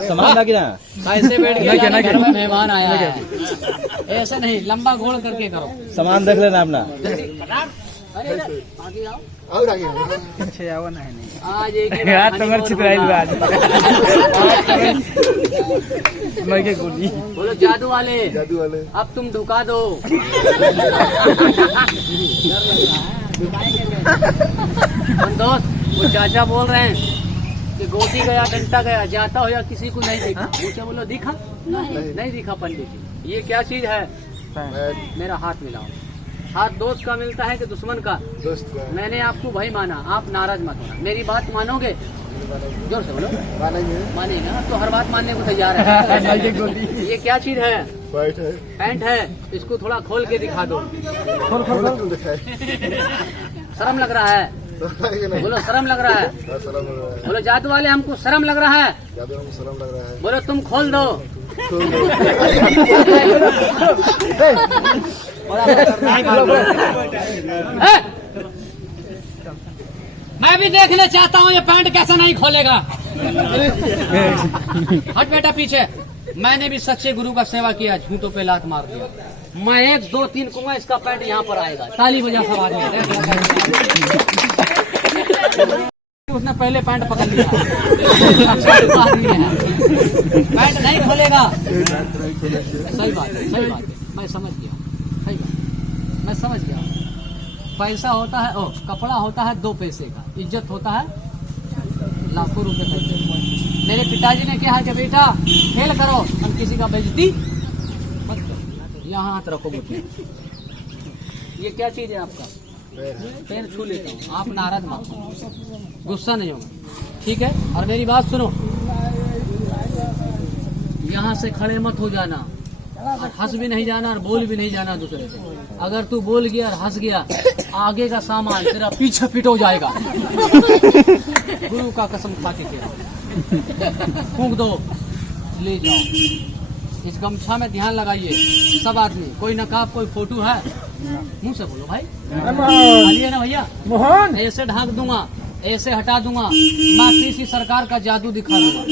सामान लाके ना ऐसे बैठ गया घर में मेहमान आया है, ऐसे नहीं लंबा घोड़ करके करो। सामान देख लेना अपना। अरे आगे आओ, और आगे पीछे आओ ना। आज एक बोलो जादू वाले, अब तुम ढुका दो। दोस्त वो चाचा बोल रहे हैं कि गोटी गया डंडा गया, जाता हो या किसी को नहीं दिखा। मुझे बोलो दिखा नहीं दिखा पंडित जी। ये क्या चीज है? मेरा हाथ मिलाओ। हाथ दोस्त का मिलता है कि दुश्मन का? दोस्त का। मैंने आपको भाई माना, आप नाराज मत होना। मेरी बात मानोगे? जोर से बोलो। मानेगा तो हर बात मानने को तैयार है। ये क्या चीज है? पैंट है। इसको थोड़ा खोल के दिखा दो। शर्म लग रहा है? बोलो शर्म लग रहा है? बोलो जादू वाले हमको शर्म लग रहा है। बोलो तुम खोल दो। मैं भी देखना चाहता हूँ ये पैंट कैसा नहीं खोलेगा। हट बेटा पीछे। मैंने भी सच्चे गुरु का सेवा किया, झूठों पे लात मार दिया। मैं 1 2 3 कहूँगा, इसका पैंट यहाँ पर आएगा। ताली बजा सब आदमी। उसने पहले पैंट पकड़ लिया। पैंट नहीं खोलेगा। सही बात है, सही बात है। मैं समझ गया, सही बात, मैं समझ गया। पैसा होता है, कपड़ा होता है 2 पैसे का, इज्जत होता है लाखों रुपए का। मेरे पिताजी ने कहा कि बेटा खेल करो, हम किसी का बेइज्जती मत करो। यहाँ हाथ रखो मुझे। ये क्या चीज है आपका? पैर छू लेता हूँ, आप नाराज मत हो, गुस्सा नहीं होगा, ठीक है? और मेरी बात सुनो, यहाँ से खड़े मत हो जाना, और हंस भी नहीं जाना और बोल भी नहीं जाना दूसरे से। अगर तू बोल गया और हंस गया, आगे का सामान तेरा पीछे पिट हो जाएगा। गुरु का कसम खा के तेरा फूंक दो, ले जाओ। इस गमछा में ध्यान लगाइए सब आदमी। कोई नकाब, कोई फोटो है, मुंह से बोलो भाई। खाली ना भैया, ऐसे ढांक दूंगा, ऐसे हटा दूंगा, मैं किसी सरकार का जादू दिखा दूंगा।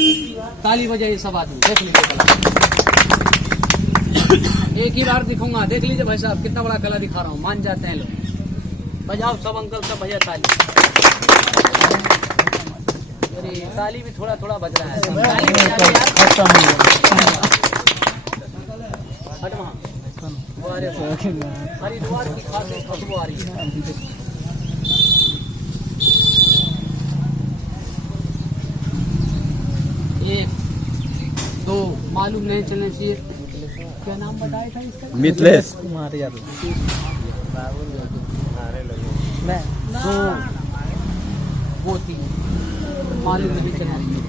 ताली बजाइए सब आदमी, देख लीजिए। एक ही बार दिखाऊंगा, देख लीजिए भाई साहब कितना बड़ा कला दिखा रहा हूँ। मान जाते हैं लोग। बजाओ सब अंकल, सब भैया ताली। अरे ताली भी थोड़ा थोड़ा बज रहा है। ताली हरिद्वार की खासी खुशबू आ रही है। 1 2 मालूम नहीं चलने चाहिए। क्या नाम बताया था इसका? मिथिलेश कुमार यादव। 2 वो 3 मालूम नहीं चलना चाहिए।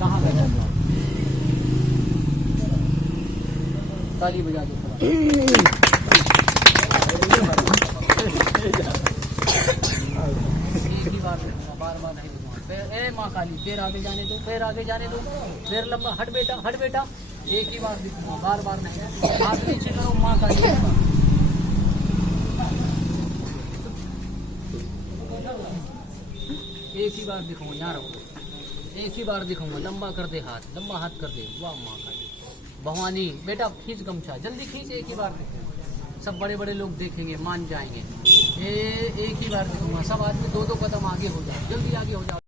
कहाँ बैठा हुआ? ताली बजा दो। एक ही बार बार बार नहीं दूंगा। ए माँ काली, पैर आगे जाने दो, पैर आगे जाने दो, पैर लंबा। हट बेटा, हट बेटा। एक ही बार दिखूंगा, बार बार नहीं। हाथ नीचे करो, माँ काली। एक ही बार दिखाऊंगा, यहाँ रखो। एक ही बार दिखाऊंगा, लंबा कर दे हाथ, लंबा हाथ कर दे। वाह माँ काली, भवानी। बेटा खींच गमछा, जल्दी खींच। एक ही बार दिखाऊंगा, सब बड़े बड़े लोग देखेंगे, मान जाएंगे। एक ही बार दिखाऊंगा, सब आदमी 2 2 कदम आगे हो जाओ, जल्दी आगे हो जाओ।